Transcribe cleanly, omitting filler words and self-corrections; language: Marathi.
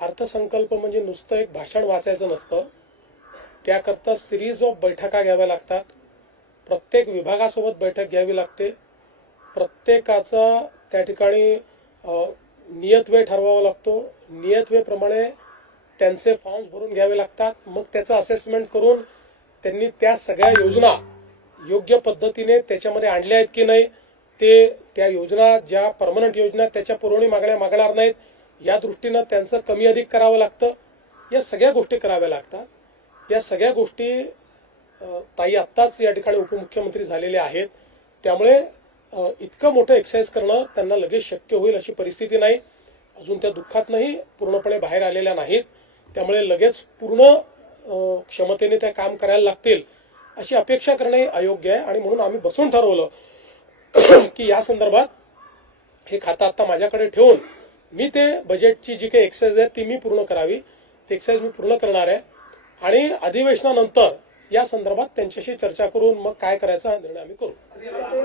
अर्थसंकल्प म्हणजे नुसतं एक भाषण वाचायचं नसतं. त्याकरता सिरीज ऑफ बैठका घ्याव्या लागतात. प्रत्येक विभागासोबत बैठक घ्यावी लागते. प्रत्येकाचा त्या ठिकाणी नियत वेळ ठरवावा लागतो. नियत वेळेप्रमाणे त्यांचे फॉर्म्स भरून घ्यावे लागतात. मग त्याचं असेसमेंट करून त्यांनी त्या सगळ्या योजना योग्य पद्धतीने त्याच्यामध्ये आणल्या आहेत की नाही, ते त्या योजना ज्या परमनंट योजना त्याच्या पुरवणी मागण्या मागणार नाहीत या दृष्टीनं त्यांचं कमी अधिक करावं लागतं. या सगळ्या गोष्टी कराव्या लागतात. या सगळ्या गोष्टी ताई आत्ताच या ठिकाणी उपमुख्यमंत्री झालेले आहेत. त्यामुळे इतकं मोठं एक्सरसाइज करणं त्यांना लगेच शक्य होईल अशी परिस्थिती नाही. अजून त्या दुःखातनंही पूर्णपणे बाहेर आलेल्या नाहीत. त्यामुळे लगेच पूर्ण क्षमतेने त्या काम करायला लागतील अशी अपेक्षा करणे अयोग्य आहे. आणि म्हणून आम्ही बसून ठरवलं की या संदर्भात हे खातं आता माझ्याकडे ठेवून मी ते बजेटची जी काही एक्सरसाइज आहे ती मी पूर्ण करावी. ती एक्सरसाइज मी पूर्ण करणार आहे आणि अधिवेशनानंतर या संदर्भात त्यांच्याशी चर्चा करून मग काय करायचा हा निर्णय आम्ही करू.